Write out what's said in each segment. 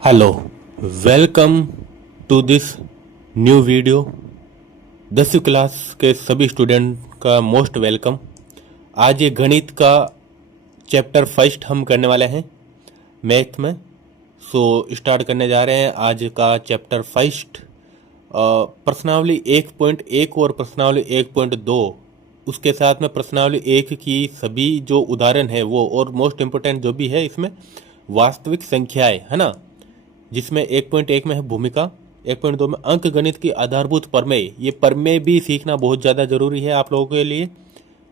Hello, welcome to this new video. 10वीं class के सभी स्टूडेंट का मोस्ट वेलकम। आज ये गणित का चैप्टर फर्स्ट हम करने वाले हैं मैथ में। स्टार्ट करने जा रहे हैं आज का चैप्टर फर्स्ट। प्रश्नावली 1.1 और प्रश्नावली 1.2, उसके साथ में प्रश्नावली 1 की सभी जो उदाहरण है वो, और मोस्ट इम्पोर्टेंट जो भी है इसमें वास्तविक संख्याएं है ना, जिसमें 1.1 में है भूमिका, 1.2 में अंक गणित की आधारभूत प्रमेय। ये प्रमेय भी सीखना बहुत ज़्यादा जरूरी है आप लोगों के लिए,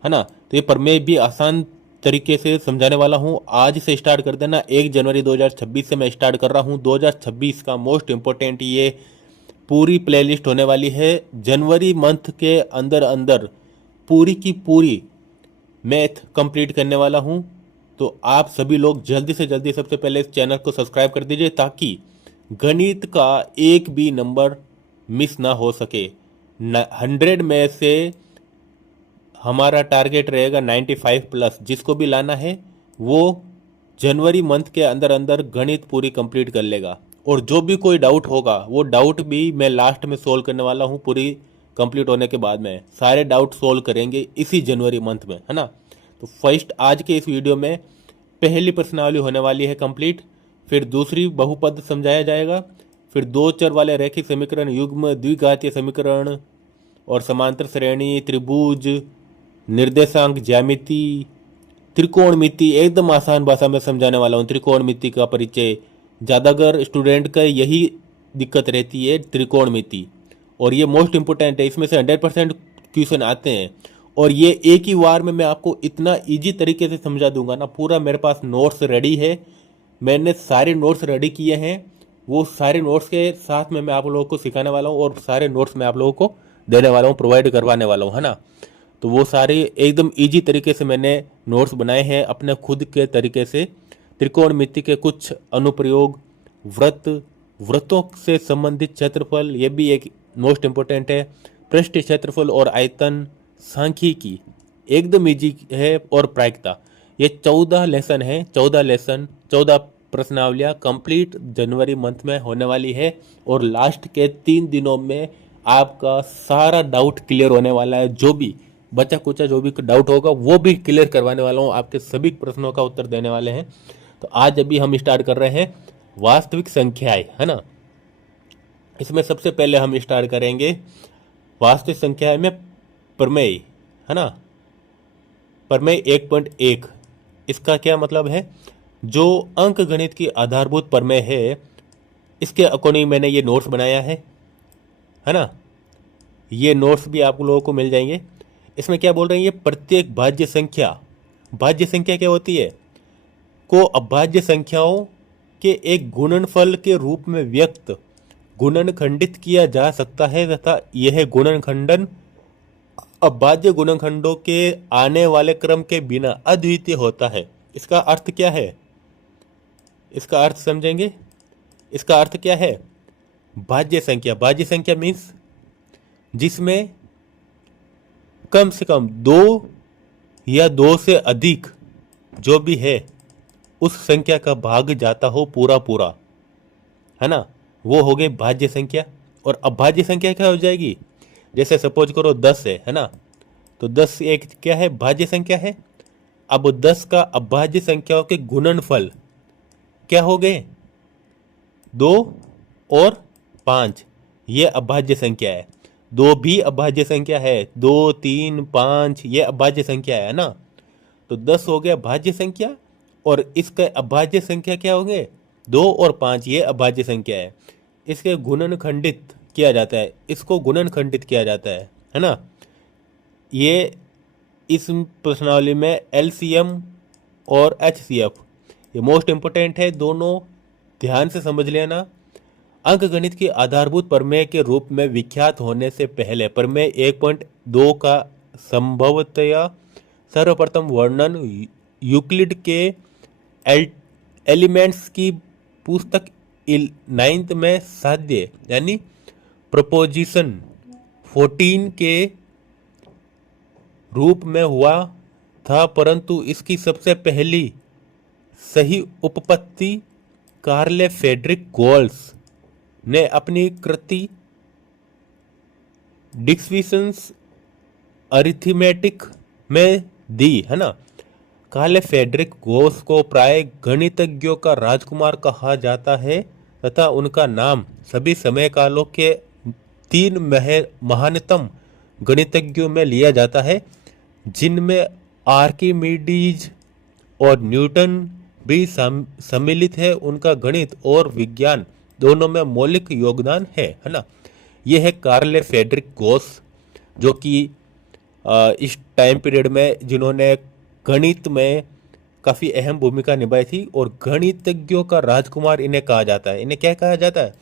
है ना। तो ये प्रमेय भी आसान तरीके से समझाने वाला हूँ। आज से स्टार्ट कर देना, 1 जनवरी 2026 से मैं स्टार्ट कर रहा हूँ। 2026 का मोस्ट इम्पोर्टेंट ये पूरी प्लेलिस्ट होने वाली है। जनवरी मंथ के अंदर अंदर पूरी की पूरी मैथ कंप्लीट करने वाला हूँ। तो आप सभी लोग जल्दी से जल्दी सबसे पहले इस चैनल को सब्सक्राइब कर दीजिए, ताकि गणित का एक भी नंबर मिस ना हो सके। 100 में से हमारा टारगेट रहेगा 95 प्लस। जिसको भी लाना है वो जनवरी मंथ के अंदर अंदर गणित पूरी कंप्लीट कर लेगा। और जो भी कोई डाउट होगा वो डाउट भी मैं लास्ट में सोल्व करने वाला हूँ। पूरी कंप्लीट होने के बाद में सारे डाउट सोल्व करेंगे इसी जनवरी मंथ में, है ना। तो फर्स्ट आज के इस वीडियो में पहली प्रश्नावली होने वाली है कंप्लीट, फिर दूसरी बहुपद समझाया जाएगा, फिर दो चर वाले रैखिक समीकरण, युग्म द्विघातीय समीकरण और समांतर श्रेणी, त्रिभुज, निर्देशांक ज्यामिति, त्रिकोणमिति। एकदम आसान भाषा में समझाने वाला हूँ त्रिकोणमिति का परिचय। ज़्यादातर स्टूडेंट का यही दिक्कत रहती है, त्रिकोणमिति। और ये मोस्ट इंपोर्टेंट है, इसमें से 100% क्वेश्चन आते हैं। और ये एक ही बार में मैं आपको इतना इजी तरीके से समझा दूंगा ना। पूरा मेरे पास नोट्स रेडी है, मैंने सारे नोट्स रेडी किए हैं। वो सारे नोट्स के साथ में मैं आप लोगों को सिखाने वाला हूँ, और सारे नोट्स मैं आप लोगों को देने वाला हूँ, प्रोवाइड करवाने वाला हूँ, है ना। तो वो सारे एकदम इजी तरीके से मैंने नोट्स बनाए हैं अपने खुद के तरीके से। त्रिकोणमिति के कुछ अनुप्रयोग, वृत्त, वृत्तों से संबंधित क्षेत्रफल, ये भी एक मोस्ट इंपोर्टेंट है। पृष्ठ क्षेत्रफल और आयतन, सांख्यिकी एकदम इजी है, और प्रायिकता। ये 14 लेसन है, 14 लेसन, 14 प्रश्नावलियाँ कंप्लीट जनवरी मंथ में होने वाली है। और लास्ट के 3 दिनों में आपका सारा डाउट क्लियर होने वाला है। जो भी बचा कुचा जो भी डाउट होगा वो भी क्लियर करवाने वाला हूँ, आपके सभी प्रश्नों का उत्तर देने वाले हैं। तो आज अभी हम स्टार्ट कर रहे हैं वास्तविक संख्याएं, है ना। इसमें सबसे पहले हम स्टार्ट करेंगे वास्तविक संख्याएं में प्रमेय, है ना। प्रमेय 1.1, इसका क्या मतलब है? जो अंक गणित की आधारभूत प्रमेय है, इसके अकॉर्डिंग मैंने ये नोट्स बनाया है ना। ये नोट्स भी आप लोगों को मिल जाएंगे। इसमें क्या बोल रहे हैं, ये प्रत्येक भाज्य संख्या, भाज्य संख्या क्या होती है, को अभाज्य संख्याओं के एक गुणनफल के रूप में व्यक्त गुणनखंडित किया जा सकता है, तथा यह गुणनखंडन अभाज्य गुणनखंडों के आने वाले क्रम के बिना अद्वितीय होता है। इसका अर्थ क्या है, इसका अर्थ समझेंगे। इसका अर्थ क्या है, भाज्य संख्या, भाज्य संख्या मीन्स जिसमें कम से कम 2 या 2 से अधिक जो भी है उस संख्या का भाग जाता हो पूरा पूरा, है ना, वो हो गई भाज्य संख्या। और अभाज्य संख्या क्या हो जाएगी, जैसे सपोज करो 10 है ना, तो 10 एक क्या है, भाज्य संख्या है। अब 10 का अभाज्य संख्याओं के गुणनफल क्या हो गए, 2 और 5, ये अभाज्य संख्या है। 2 भी अभाज्य संख्या है, 2, 3, 5 ये अभाज्य संख्या है ना। तो 10 हो गया भाज्य संख्या, और इसका अभाज्य संख्या क्या हो गए, 2 और 5 ये अभाज्य संख्या है। इसके गुणनखंडित किया जाता है, इसको गुणनखंडित किया जाता है ना। ये इस प्रश्नावली में एलसीएम और एचसीएफ ये मोस्ट इंपोर्टेंट है, दोनों ध्यान से समझ लेना। अंक गणित की आधारभूत प्रमेय के रूप में विख्यात होने से पहले प्रमेय 1.2 का संभवतया सर्वप्रथम वर्णन यूक्लिड के एलिमेंट्स की पुस्तक 9th में साध्य यानी प्रपोजिशन 14 के रूप में हुआ था, परंतु इसकी सबसे पहली सही उपपत्ति कार्ले फ्रेडरिक गोल्स ने अपनी कृति डिस्क्रिप्शंस अरिथमेटिक में दी, है ना। कार्ले फ्रेडरिक गोल्स को प्राय गणितज्ञों का राजकुमार कहा जाता है तथा उनका नाम सभी समय कालों के 3 महानतम गणितज्ञों में लिया जाता है, जिनमें आर्किमिडीज और न्यूटन भी सम्मिलित है। उनका गणित और विज्ञान दोनों में मौलिक योगदान है ना। यह है कार्ले फ्रेडरिक गोल्स, जो कि इस टाइम पीरियड में जिन्होंने गणित में काफ़ी अहम भूमिका निभाई थी, और गणितज्ञों का राजकुमार इन्हें कहा जाता है। इन्हें क्या कहा जाता है?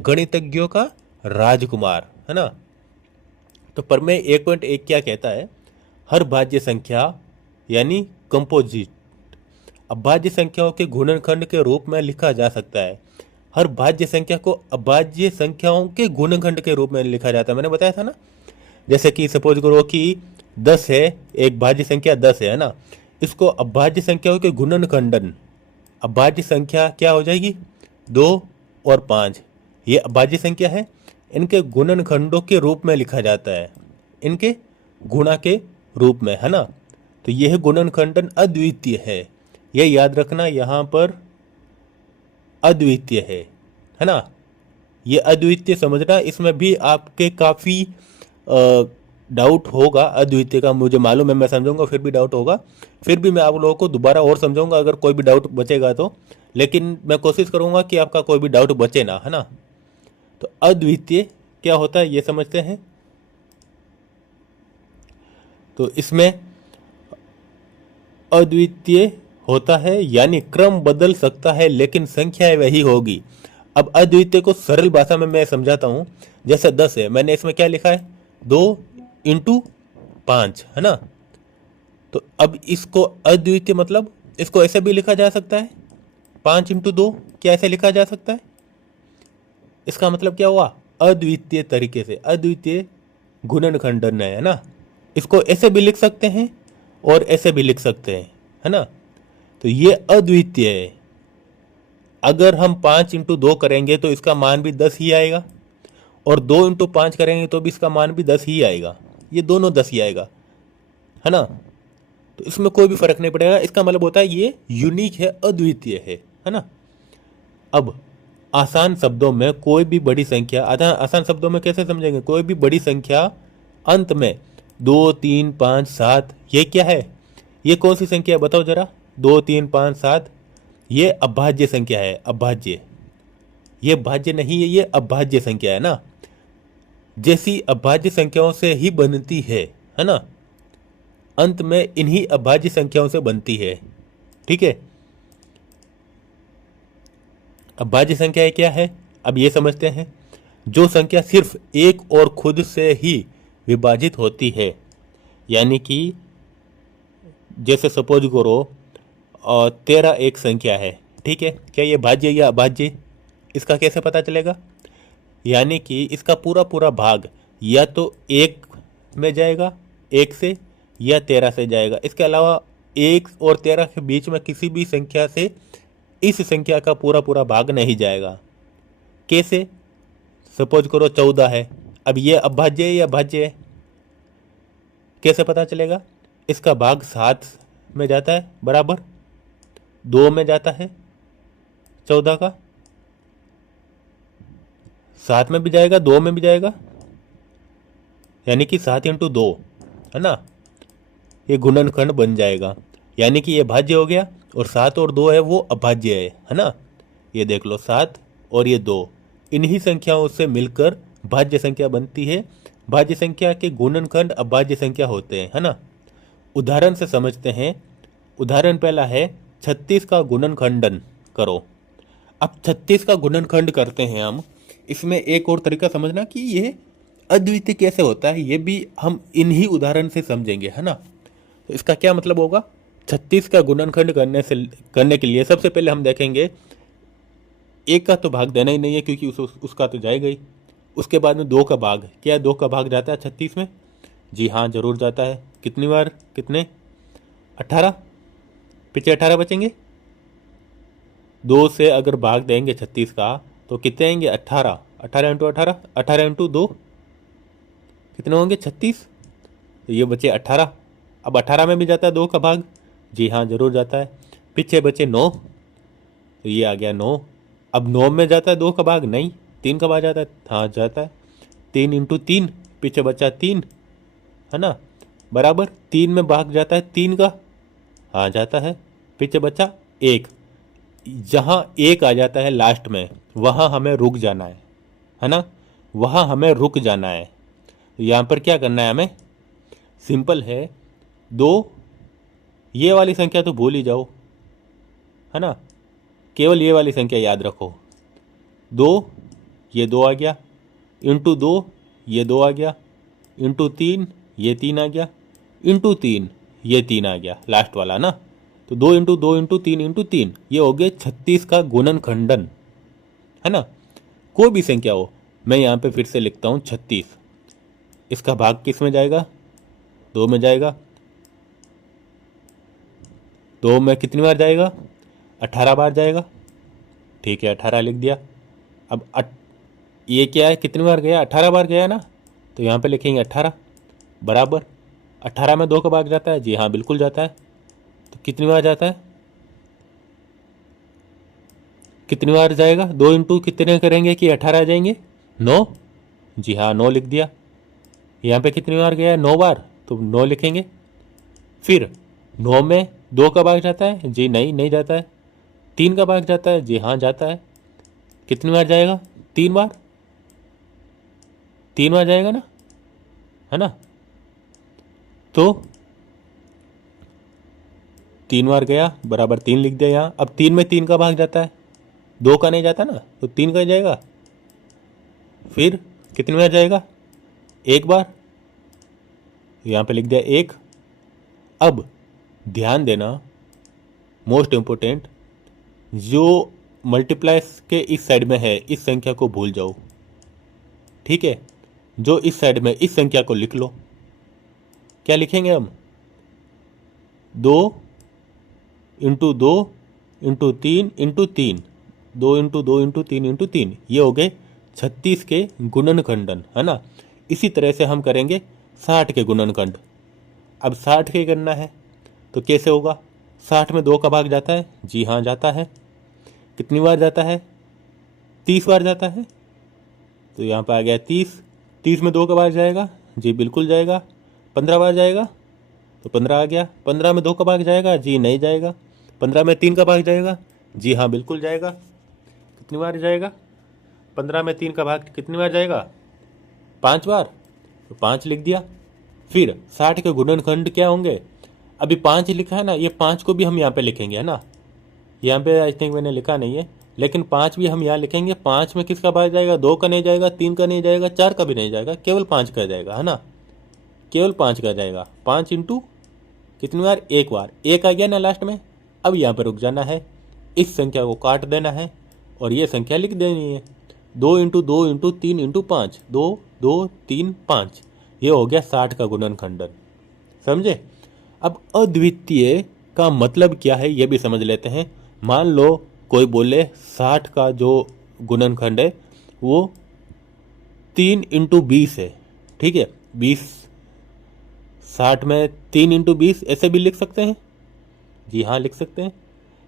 गणितज्ञों का राजकुमार, है ना। तो प्रमेय 1.1 क्या कहता है? हर भाज्य संख्या यानी कंपोजिट अभाज्य संख्याओं के गुणनखंड के रूप में लिखा जा सकता है। हर भाज्य संख्या को अभाज्य संख्याओं के गुणनखंड के रूप में लिखा जाता है। मैंने बताया था ना, जैसे कि सपोज करो कि 10 है, एक भाज्य संख्या 10 है ना। इसको अभाज्य संख्याओं के गुणनखंडन, अभाज्य संख्या क्या हो जाएगी? 2 और 5, ये अभाज्य संख्या है। इनके गुणनखंडों के रूप में लिखा जाता है, इनके गुणा के रूप में, है ना। तो यह गुणनखंडन अद्वितीय है, यह याद रखना, यहाँ पर अद्वितीय है ना। ये अद्वितीय समझना, इसमें भी आपके काफ़ी डाउट होगा। अद्वितीय का मुझे मालूम है, मैं समझाऊंगा, फिर भी डाउट होगा। फिर भी मैं आप लोगों को दोबारा और समझाऊंगा अगर कोई भी डाउट बचेगा तो, लेकिन मैं कोशिश करूंगा कि आपका कोई भी डाउट बचे ना, है ना। तो अद्वितीय क्या होता है ये समझते हैं। तो इसमें अद्वितीय होता है यानी क्रम बदल सकता है लेकिन संख्या वही होगी। अब अद्वितीय को सरल भाषा में मैं समझाता हूं। जैसे 10 है, मैंने इसमें क्या लिखा है? 2 × 5, है ना। तो अब इसको अद्वितीय मतलब इसको ऐसे भी लिखा जा सकता है, 5 × 2, क्या ऐसे लिखा जा सकता है? इसका मतलब क्या हुआ? अद्वितीय तरीके से, अद्वितीय गुणनखंडन है ना। इसको ऐसे भी लिख सकते हैं और ऐसे भी लिख सकते हैं, है ना। तो ये अद्वितीय है। अगर हम 5 × 2 करेंगे तो इसका मान भी 10 ही आएगा, और 2 × 5 करेंगे तो भी इसका मान भी 10 ही आएगा। ये दोनों 10 ही आएगा, है ना। तो इसमें कोई भी फर्क नहीं पड़ेगा। इसका मतलब होता है ये यूनिक है, अद्वितीय है ना। अब आसान शब्दों में कोई भी बड़ी संख्या, आसान शब्दों में कैसे समझेंगे? कोई भी बड़ी संख्या अंत में 2, 3, 5, 7, ये क्या है? ये कौन सी संख्या है बताओ जरा? 2, 3, 5, 7, ये अभाज्य संख्या है। अभाज्य, ये भाज्य नहीं है, ये अभाज्य संख्या है ना। जैसी अभाज्य संख्याओं से ही बनती है ना। अंत में इन्हीं अभाज्य संख्याओं से बनती है, ठीक है। अभाज्य संख्या क्या है? अब ये समझते हैं। जो संख्या सिर्फ एक और खुद से ही विभाजित होती है, यानी कि जैसे सपोज करो 13 एक संख्या है, ठीक है। क्या ये भाज्य या अभाज्य? इसका कैसे पता चलेगा? यानी कि इसका पूरा पूरा भाग या तो 1 में जाएगा, 1 से, या 13 से जाएगा। इसके अलावा 1 और 13 के बीच में किसी भी संख्या से इस संख्या का पूरा पूरा भाग नहीं जाएगा। कैसे? सपोज करो 14 है, अब ये अभाज्य है या भाज्य है? कैसे पता चलेगा? इसका भाग 7 में जाता है, बराबर 2 में जाता है 14 का, 7 में भी जाएगा, 2 में भी जाएगा, यानी कि 7 × 2, है ना। ये गुणनखंड बन जाएगा, यानी कि ये भाज्य हो गया, और 7 और 2 है वो अभाज्य है ना। ये देख लो, 7 और ये 2, इन्हीं संख्याओं से मिलकर भाज्य संख्या बनती है। भाज्य संख्या के गुणनखंड अभाज्य संख्या होते हैं, है ना। उदाहरण से समझते हैं। उदाहरण पहला है 36 का गुणनखंडन करो। अब 36 का गुणनखंड करते हैं हम। इसमें एक और तरीका समझना कि ये अद्वितीय कैसे होता है, ये भी हम इन्हीं उदाहरण से समझेंगे, है ना। तो इसका क्या मतलब होगा? 36 का गुणनखंड करने के लिए सबसे पहले हम देखेंगे, 1 का तो भाग देना ही नहीं है क्योंकि उसका तो जाएगा ही। उसके बाद में 2 का भाग, क्या 2 का भाग जाता है 36 में? जी हाँ, जरूर जाता है। कितनी बार? कितने? 18, पीछे 18 बचेंगे, 2 से अगर भाग देंगे 36 का तो कितने आएंगे? 18। 18 इंटू 18, 18 इंटू 2 कितने होंगे? 36। तो ये बचे 18। अब 18 में भी जाता है 2 का भाग? जी हाँ, जरूर जाता है। पीछे बचे 9, तो ये आ गया 9। अब 9 में जाता है 2 का भाग? नहीं। 3 का भाग जाता है? हाँ जाता है। 3 इंटू 3, पीछे बचा 3, है ना, बराबर 3 में भाग जाता है 3 का? हाँ जाता है। पीछे बचा 1। जहाँ 1 आ जाता है लास्ट में, वहाँ हमें रुक जाना है ना, वहाँ हमें रुक जाना है। तो यहाँ पर क्या करना है हमें? सिंपल है। 2, ये वाली संख्या तो भूल ही जाओ, है ना, केवल ये वाली संख्या याद रखो। 2, ये 2 आ गया, इंटू 2 ये 2 आ गया, इंटू 3 ये 3 आ गया, इंटू 3 ये 3 आ गया, लास्ट वाला ना। तो 2 इंटू 2 इंटू 3 इंटू 3, ये हो गया 36 का गुणनखंडन, है ना। कोई भी संख्या हो, मैं यहाँ पे फिर से लिखता हूँ 36। इसका भाग किस में जाएगा? 2 में जाएगा। 2 में कितनी बार जाएगा? 18 बार जाएगा। ठीक है, 18 लिख दिया। अब ये क्या है, कितनी बार गया? 18 बार गया ना, तो यहाँ पे लिखेंगे 18 बराबर 18 में 2 का भाग जाता है? जी हाँ, बिल्कुल जाता है। तो कितनी बार जाता है? कितनी बार जाएगा? 2 इंटू कितने करेंगे कि 18 आ जाएंगे? 9। जी हाँ, 9 लिख दिया। यहाँ पे कितनी बार गया है? 9 बार, तो 9 लिखेंगे। फिर 9 में 2 का भाग जाता है? जी नहीं, नहीं जाता है। 3 का भाग जाता है? जी हाँ, जाता है। कितनी बार जाएगा? 3 बार। 3 बार जाएगा ना, है ना। तो 3 बार गया बराबर 3 लिख दिया यहाँ। अब 3 में 3 का भाग जाता है? 2 का नहीं जाता ना, तो 3 का जाएगा। फिर कितनी बार जाएगा? 1 बार, यहाँ पे लिख दिया 1। अब ध्यान देना, मोस्ट इम्पोर्टेंट, जो मल्टीप्लाइस के इस साइड में है इस संख्या को भूल जाओ, ठीक है। जो इस साइड में इस संख्या को लिख लो। क्या लिखेंगे हम? 2 into 2 into 3 into 3, 2 into 2 into 3 into 3, ये हो गए 36 के गुणनखंडन, है ना। इसी तरह से हम करेंगे 60 के गुणनखंड। अब 60 के करना है तो कैसे होगा? 60 में 2 का भाग जाता है? जी हाँ, जाता है। कितनी बार जाता है? 30 बार जाता है। तो यहाँ पर आ गया 30। 30 में 2 का भाग जाएगा? जी बिल्कुल जाएगा। 15 बार जाएगा? तो 15 आ गया। 15 में 2 का भाग जाएगा? जी नहीं जाएगा। 15 में 3 का भाग जाएगा? जी हाँ, बिल्कुल जाएगा। कितनी बार जाएगा? 15 में 3 का भाग कितनी बार जाएगा? 5 बार, तो 5 लिख दिया। फिर 60 के गुणनखंड क्या होंगे? अभी 5 लिखा है ना, ये 5 को भी हम यहाँ पे लिखेंगे, है ना। यहाँ पे आई थिंक मैंने लिखा नहीं है, लेकिन 5 भी हम यहाँ लिखेंगे। 5 में किसका भाग जाएगा? 2 का नहीं जाएगा, 3 का नहीं जाएगा, 4 का भी नहीं जाएगा, केवल 5 का जाएगा, है ना। केवल 5 का जाएगा। 5 इंटू कितनी बार? 1 बार। 1 आ गया ना लास्ट में। अब यहाँ पर रुक जाना है, इस संख्या को काट देना है और ये संख्या लिख देनी है। 2 इंटू 2 इंटू 3 इंटू 5, 2 2 3 5, ये हो गया 60 का गुणनखंडन। समझे? अब अद्वितीय का मतलब क्या है ये भी समझ लेते हैं। मान लो कोई बोले 60 का जो गुणनखंड है वो 3 इंटू 20 है, ठीक है। 20, 60 में 3 इंटू 20 ऐसे भी लिख सकते हैं? जी हाँ, लिख सकते हैं।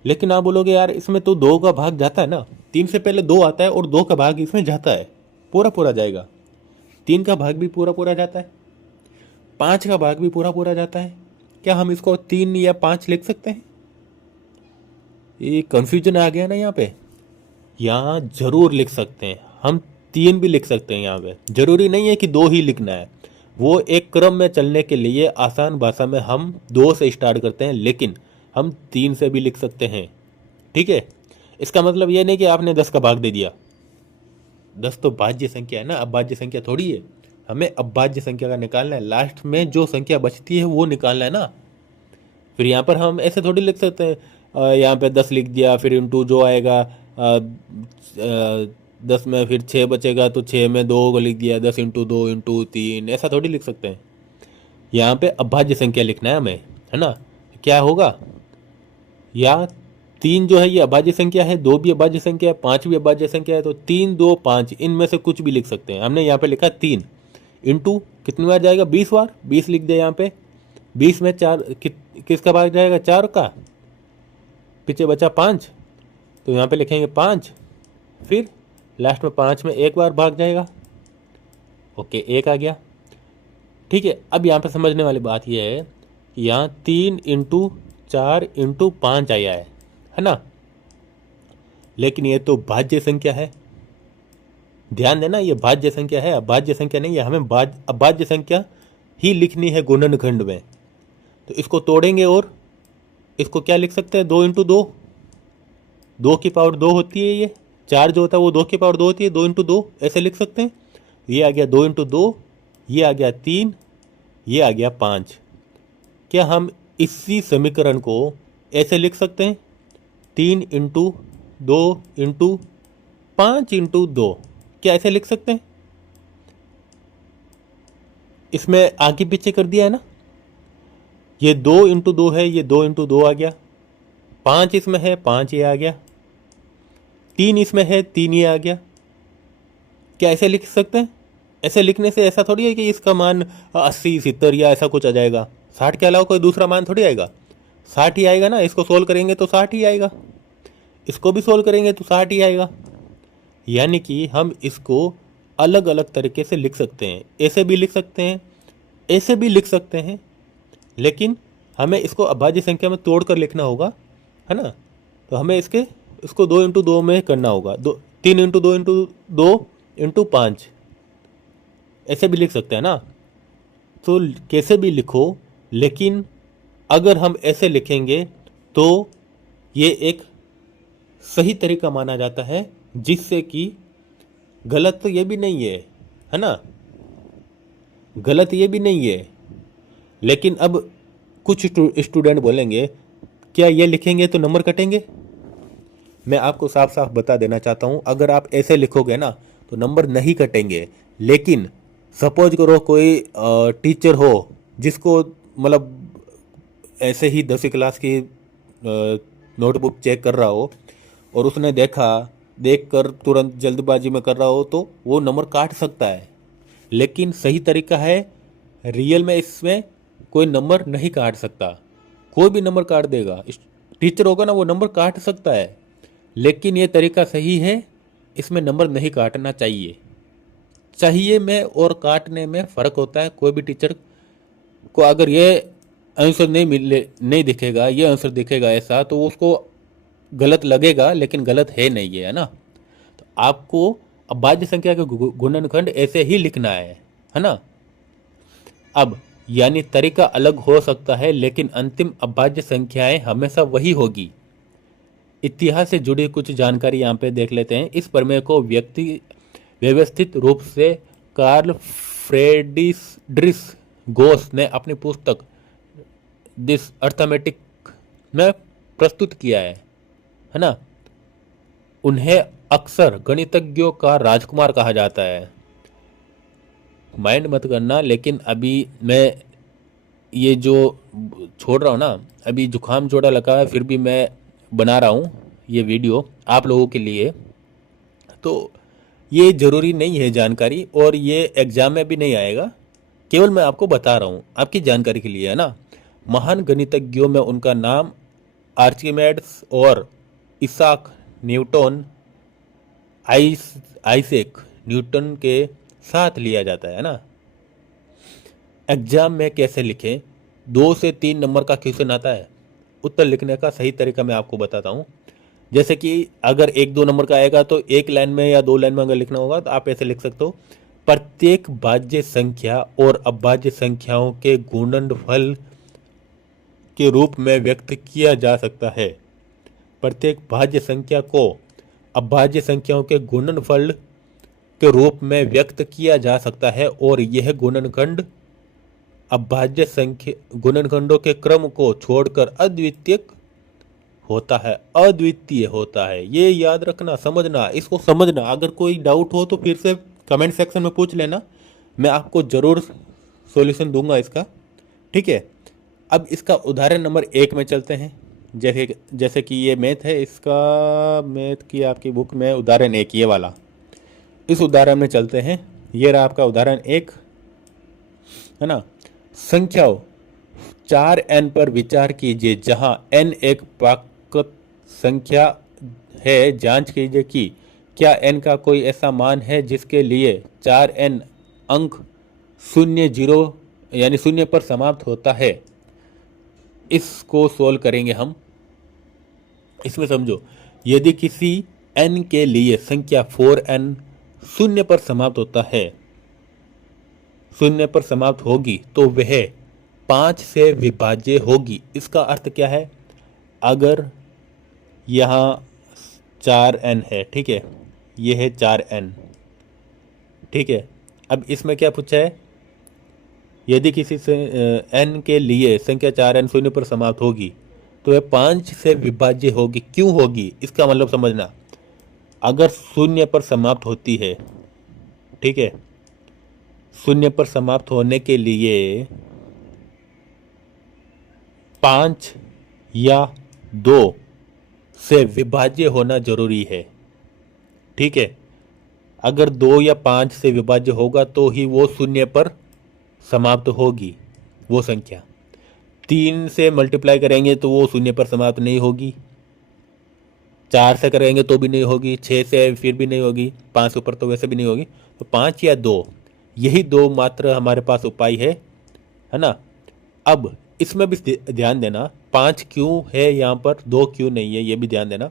लेकिन आप बोलोगे यार इसमें तो 2 का भाग जाता है ना, 3 से पहले 2 आता है और 2 का भाग इसमें जाता है, पूरा पूरा जाएगा। 3 का भाग भी पूरा पूरा जाता है, 5 का भाग भी पूरा पूरा जाता है। क्या हम इसको 3 या 5 लिख सकते हैं? ये कंफ्यूजन आ गया ना यहाँ पे। यहाँ जरूर लिख सकते हैं हम, 3 भी लिख सकते हैं यहाँ पे। जरूरी नहीं है कि 2 ही लिखना है। वो एक क्रम में चलने के लिए आसान भाषा में हम 2 से स्टार्ट करते हैं, लेकिन हम 3 से भी लिख सकते हैं, ठीक है। इसका मतलब ये नहीं कि आपने 10 का भाग दे दिया। 10 तो भाज्य संख्या है ना, अभाज्य संख्या थोड़ी है। हमें अभाज्य संख्या का निकालना है, लास्ट में जो संख्या बचती है वो निकालना है ना। फिर यहाँ पर हम ऐसे थोड़ी लिख सकते हैं, यहाँ पे 10 लिख दिया, फिर इंटू जो आएगा 10 में फिर 6 बचेगा तो 6 में 2 को लिख दिया, 10 इंटू 2 इंटू 3, ऐसा थोड़ी लिख सकते हैं। यहाँ पे अभाज्य संख्या लिखना है हमें, है ना। क्या होगा? या 3 जो है ये अभाज्य संख्या है, 2 भी अभाज्य संख्या है, 5 भी अभाज्य संख्या है, तो 3 2 5 इनमें से कुछ भी लिख सकते हैं। हमने यहाँ पे लिखा 3 इंटू कितनी बार जाएगा, 20 बार, 20 लिख दिया यहाँ पे। 20 में 4 किसका भाग जाएगा, 4 का, पीछे बचा 5, तो यहाँ पे लिखेंगे 5, फिर लास्ट में 5 में एक बार भाग जाएगा, ओके 1 आ गया। ठीक है, अब यहाँ पे समझने वाली बात यह है कि यहाँ 3 इंटू 4 इंटू 5 आया है ना, लेकिन ये तो भाज्य संख्या है। ध्यान देना, ये भाज्य संख्या है, अभाज्य संख्या नहीं है। हमें अभाज्य संख्या ही लिखनी है गुणनखंड में। तो इसको तोड़ेंगे और इसको क्या लिख सकते हैं, 2 इंटू 2, 2 की पावर 2 होती है, ये 4 जो होता है वो 2 की पावर 2 होती है, 2 इंटू 2 ऐसे लिख सकते हैं। ये आ गया 2 इंटू 2, ये आ गया 3, ये आ गया 5। क्या हम इसी समीकरण को ऐसे लिख सकते हैं, 3 इंटू 2 इंटू 5 इंटू 2, क्या ऐसे लिख सकते हैं? इसमें आगे पीछे कर दिया है ना, ये 2 इंटू 2 है, ये 2 इंटू 2 आ गया, 5 इसमें है, 5 ये आ गया, 3 इसमें है, 3 ये आ गया। क्या ऐसे लिख सकते हैं? ऐसे लिखने से ऐसा थोड़ी है कि इसका मान 80 70 या ऐसा कुछ आ जाएगा। 60 के अलावा कोई दूसरा मान थोड़ी आएगा, 60 ही आएगा ना। इसको सोल्व करेंगे तो 60 ही आएगा, इसको भी सोल्व करेंगे तो 60 ही आएगा। यानी कि हम इसको अलग अलग तरीके से लिख सकते हैं, ऐसे भी लिख सकते हैं, ऐसे भी लिख सकते हैं, लेकिन हमें इसको अभाज्य संख्या में तोड़ कर लिखना होगा, है ना। तो हमें इसको 2 इंटू 2 में करना होगा, 3 इंटू 2 इंटू 2 इंटू 5, ऐसे भी लिख सकते हैं ना। तो कैसे भी लिखो, लेकिन अगर हम ऐसे लिखेंगे तो ये एक सही तरीका माना जाता है, जिससे कि गलत तो ये भी नहीं है ना, गलत ये भी नहीं है। लेकिन अब कुछ स्टूडेंट बोलेंगे क्या ये लिखेंगे तो नंबर कटेंगे? मैं आपको साफ साफ बता देना चाहता हूँ, अगर आप ऐसे लिखोगे ना तो नंबर नहीं कटेंगे। लेकिन सपोज करो कोई टीचर हो जिसको मतलब ऐसे ही 10वीं क्लास की नोटबुक चेक कर रहा हो और उसने देखकर तुरंत जल्दबाजी में कर रहा हो, तो वो नंबर काट सकता है। लेकिन सही तरीका है, रियल में इसमें कोई नंबर नहीं काट सकता, कोई भी नंबर काट देगा। टीचर होगा ना वो नंबर काट सकता है, लेकिन ये तरीका सही है, इसमें नंबर नहीं काटना चाहिए में और काटने में फ़र्क होता है। कोई भी टीचर को अगर ये आंसर नहीं दिखेगा, ये आंसर दिखेगा ऐसा, तो उसको गलत लगेगा, लेकिन गलत है नहीं है ना। तो आपको अभाज्य संख्या के गुणनखंड ऐसे ही लिखना है ना। अब यानी तरीका अलग हो सकता है, लेकिन अंतिम अभाज्य संख्याएं हमेशा वही होगी। इतिहास से जुड़ी कुछ जानकारी यहाँ पे देख लेते हैं। इस प्रमेय को व्यवस्थित रूप से कार्ल फ्रेडरिश गोस ने अपनी पुस्तक दिस अर्थमेटिक में प्रस्तुत किया है ना। उन्हें अक्सर गणितज्ञों का राजकुमार कहा जाता है। माइंड मत करना, लेकिन अभी मैं ये जो छोड़ रहा हूँ ना, अभी जुकाम जोड़ा लगा है, फिर भी मैं बना रहा हूँ ये वीडियो आप लोगों के लिए। तो ये ज़रूरी नहीं है जानकारी, और ये एग्ज़ाम में भी नहीं आएगा, केवल मैं आपको बता रहा हूँ आपकी जानकारी के लिए, है ना। महान गणितज्ञों में उनका नाम आर्चिमेड्स और इसाक न्यूटन, आइजैक न्यूटन के साथ लिया जाता है ना। एग्जाम में कैसे लिखें, 2 से 3 नंबर का क्वेश्चन आता है, उत्तर लिखने का सही तरीका मैं आपको बताता हूँ। जैसे कि अगर 1-2 नंबर का आएगा तो 1 लाइन में या 2 लाइन में अगर लिखना होगा तो आप ऐसे लिख सकते हो, प्रत्येक भाज्य संख्या और अभाज्य संख्याओं के गुणनफल के रूप में व्यक्त किया जा सकता है। प्रत्येक भाज्य संख्या को अभाज्य संख्याओं के गुणनफल के रूप में व्यक्त किया जा सकता है, और यह गुणनखंड अभाज्य संख्या गुणनखंडों के क्रम को छोड़कर अद्वितीय होता है। ये याद रखना, समझना, इसको समझना। अगर कोई डाउट हो तो फिर से कमेंट सेक्शन में पूछ लेना, मैं आपको ज़रूर सॉल्यूशन दूंगा इसका, ठीक है। अब इसका उदाहरण नंबर 1 में चलते हैं। जैसे जैसे कि ये मैथ है, इसका मैथ की आपकी बुक में उदाहरण एक ये वाला, इस उदाहरण में चलते हैं। ये रहा आपका उदाहरण एक, है ना। संख्याओं 4n पर विचार कीजिए जहां n एक प्राकृत संख्या है। जांच कीजिए कि क्या n का कोई ऐसा मान है जिसके लिए 4n अंक 0 यानी 0 पर समाप्त होता है। इसको सोल्व करेंगे हम। इसमें समझो, यदि किसी n के लिए संख्या 4n 0 पर समाप्त होता है, 0 पर समाप्त होगी, तो वह 5 से विभाज्य होगी। इसका अर्थ क्या है? अगर यहाँ 4n है, ठीक है, ये है 4n, ठीक है। अब इसमें क्या पूछा है? यदि किसी से n के लिए संख्या 4n 0 पर समाप्त होगी तो वह 5 से विभाज्य होगी। क्यों होगी? इसका मतलब समझना। अगर 0 पर समाप्त होती है, ठीक है, 0 पर समाप्त होने के लिए 5 या 2 से विभाज्य होना जरूरी है, ठीक है। अगर 2 या 5 से विभाज्य होगा तो ही वो 0 पर समाप्त होगी वो संख्या। 3 से मल्टीप्लाई करेंगे तो वो 0 पर समाप्त नहीं होगी, 4 से करेंगे तो भी नहीं होगी, 6 से फिर भी नहीं होगी, 5 से ऊपर तो वैसे भी नहीं होगी। तो 5 या 2, यही 2 मात्र हमारे पास उपाय है ना। अब इसमें भी ध्यान देना, 5 क्यों है यहाँ पर, 2 क्यों नहीं है, ये भी ध्यान देना।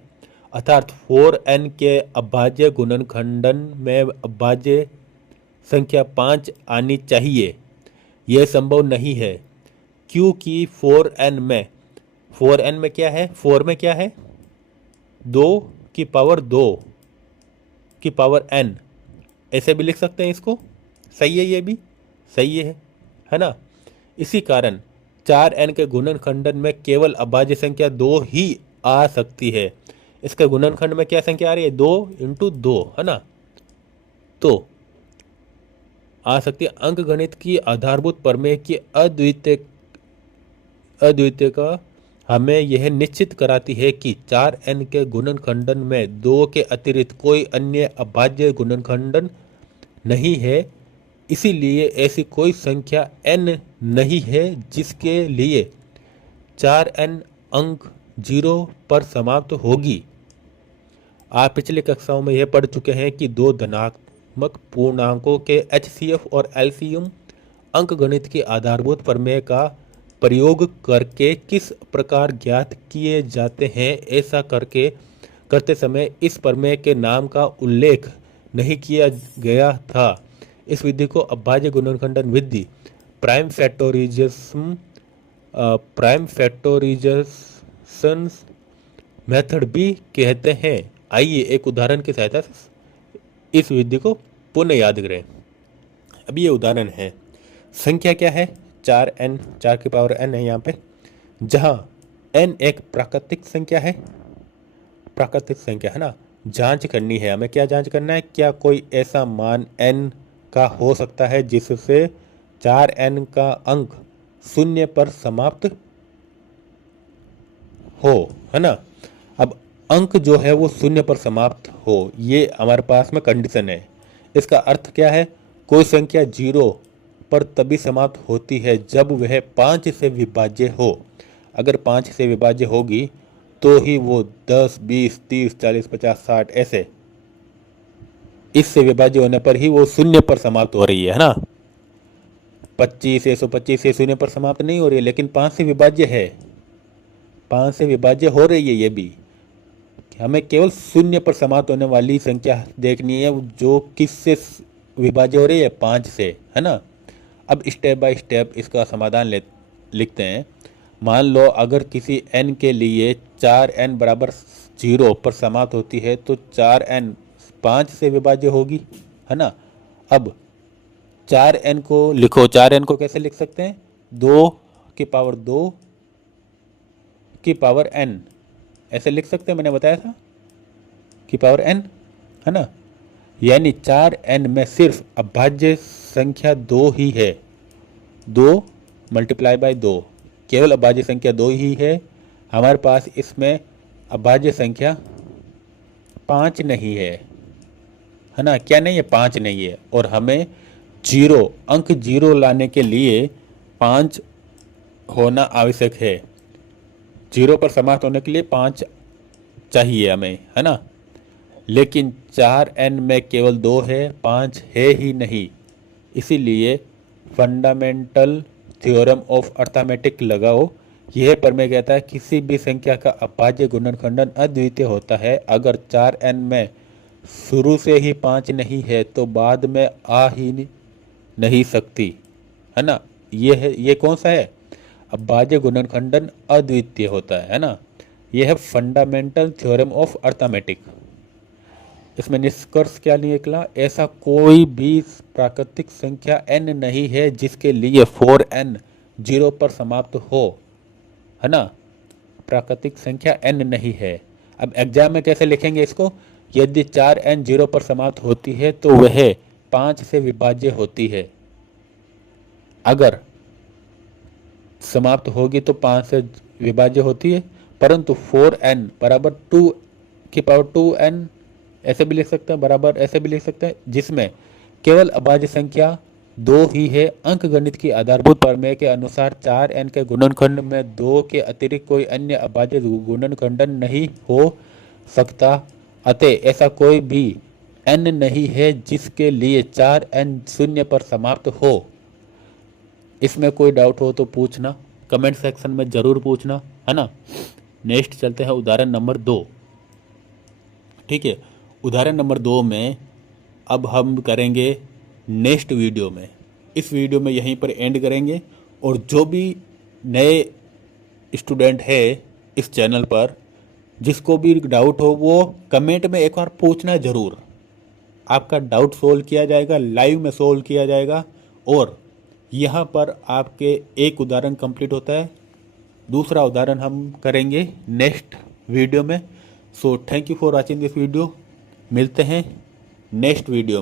अर्थात 4n के अभाज्य गुणनखंडन में अभाज्य संख्या 5 आनी चाहिए। यह संभव नहीं है क्योंकि 4n में क्या है, 4 में क्या है, 2 की पावर n, ऐसे भी लिख सकते हैं इसको। सही है, ये भी सही है ना। इसी कारण 4n के गुणनखंडन में केवल अभाज्य संख्या 2 ही आ सकती है। इसके गुणनखंड में क्या संख्या आ रही है? 2 इंटू 2, है ना, तो आ सकती है। अंक गणित की आधारभूत प्रमेय की अद्वितीय का हमें यह निश्चित कराती है कि 4n के गुणनखंडन में 2 के अतिरिक्त कोई अन्य अभाज्य गुणनखंडन नहीं है। इसीलिए ऐसी कोई संख्या n नहीं है जिसके लिए 4n अंक 0 पर समाप्त होगी। आप पिछली कक्षाओं में यह पढ़ चुके हैं कि 2 धनात्मक पूर्णांकों के HCF और LCM अंकगणित की आधारभूत प्रमेय का प्रयोग करके किस प्रकार ज्ञात किए जाते हैं। ऐसा करते समय इस प्रमेय के नाम का उल्लेख नहीं किया गया था। इस विधि को अभाज्य गुणनखंडन विधि, प्राइम फैक्टोरिजेशन मेथड भी कहते हैं। आइए एक उदाहरण की सहायता से इस विधि को पुनः याद करें। अब ये उदाहरण है, संख्या क्या है? 4n, 4 की पावर n है यहाँ पे, जहाँ n एक प्राकृतिक संख्या है ना। जांच करनी है हमें। क्या जांच करना है? क्या कोई ऐसा मान n का हो सकता है जिससे 4n का अंक 0 पर समाप्त हो, है ना। अब अंक जो है वो 0 पर समाप्त हो, ये हमारे पास में कंडीशन है। इसका अर्थ क्या है? कोई संख्या 0 पर तभी समाप्त होती है जब वह 5 से विभाज्य हो। अगर 5 से विभाज्य होगी तो ही वो 10, 20, 30, 40, 50, 60 ऐसे इससे विभाज्य होने पर ही वो 0 पर समाप्त हो रही है ना। 25, 125 से 0 पर समाप्त नहीं हो रही है, लेकिन 5 से विभाज्य है, 5 से विभाज्य हो रही है। ये भी हमें केवल 0 पर समाप्त होने वाली संख्या देखनी है जो किससे विभाज्य हो रही है? 5 से, है ना। अब स्टेप बाय स्टेप इसका समाधान लिखते हैं। मान लो अगर किसी n के लिए 4n बराबर 0 पर समाप्त होती है तो 4n 5 से विभाज्य होगी, है ना। अब 4n को लिखो, 4n को कैसे लिख सकते हैं? 2 की पावर n, ऐसे लिख सकते हैं, मैंने बताया था, की पावर n, है ना। यानी 4n में सिर्फ अभाज्य संख्या 2 ही है, 2 मल्टीप्लाई बाय 2, केवल अभाज्य संख्या 2 ही है। हमारे पास इसमें अभाज्य संख्या 5 नहीं है ना? क्या नहीं है? 5 नहीं है। और हमें अंक 0 लाने के लिए 5 होना आवश्यक है। 0 पर समाप्त होने के लिए 5 चाहिए हमें, है ना? लेकिन 4n में केवल 2 है, 5 है ही नहीं। इसीलिए फंडामेंटल थ्योरम ऑफ अर्थमेटिक लगाओ। यह प्रमेय कहता है किसी भी संख्या का अभाज्य गुणनखंडन अद्वितीय होता है। अगर 4n में शुरू से ही 5 नहीं है तो बाद में आ ही नहीं सकती, है ना? ये कौन सा है? अभाज्य गुणनखंडन अद्वितीय होता है ना? यह है फंडामेंटल थ्योरम ऑफ अर्थमेटिक। इसमें निष्कर्ष क्या निकला? ऐसा कोई भी प्राकृतिक संख्या n नहीं है जिसके लिए 4n 0 पर समाप्त हो, है ना? प्राकृतिक संख्या n नहीं है। अब एग्जाम में कैसे लिखेंगे इसको? यदि 4n 0 पर समाप्त होती है तो वह 5 से विभाज्य होती है। अगर समाप्त होगी तो 5 से विभाज्य होती है। परंतु 4n बराबर 2 की पावर 2n ऐसे भी लिख सकते हैं, बराबर ऐसे भी लिख सकते हैं, जिसमें केवल अभाज्य संख्या 2 ही है। अंकगणित की आधारभूत प्रमेय के अनुसार 4n के गुणनखंड में 2 के अतिरिक्त कोई अन्य अभाज्य गुणनखंडन नहीं हो सकता। अतः ऐसा कोई भी n नहीं है जिसके लिए 4n 0 पर समाप्त हो। इसमें कोई डाउट हो तो पूछना, कमेंट सेक्शन में ज़रूर पूछना, है ना? नेक्स्ट चलते हैं उदाहरण नंबर 2। ठीक है, उदाहरण नंबर 2 में अब हम करेंगे नेक्स्ट वीडियो में। इस वीडियो में यहीं पर एंड करेंगे। और जो भी नए स्टूडेंट है इस चैनल पर, जिसको भी डाउट हो वो कमेंट में एक बार पूछना ज़रूर। आपका डाउट सोल्व किया जाएगा, लाइव में सोल्व किया जाएगा। और यहाँ पर आपके एक उदाहरण कंप्लीट होता है, दूसरा उदाहरण हम करेंगे नेक्स्ट वीडियो में। So thank you for watching this video. मिलते हैं नेक्स्ट वीडियो में।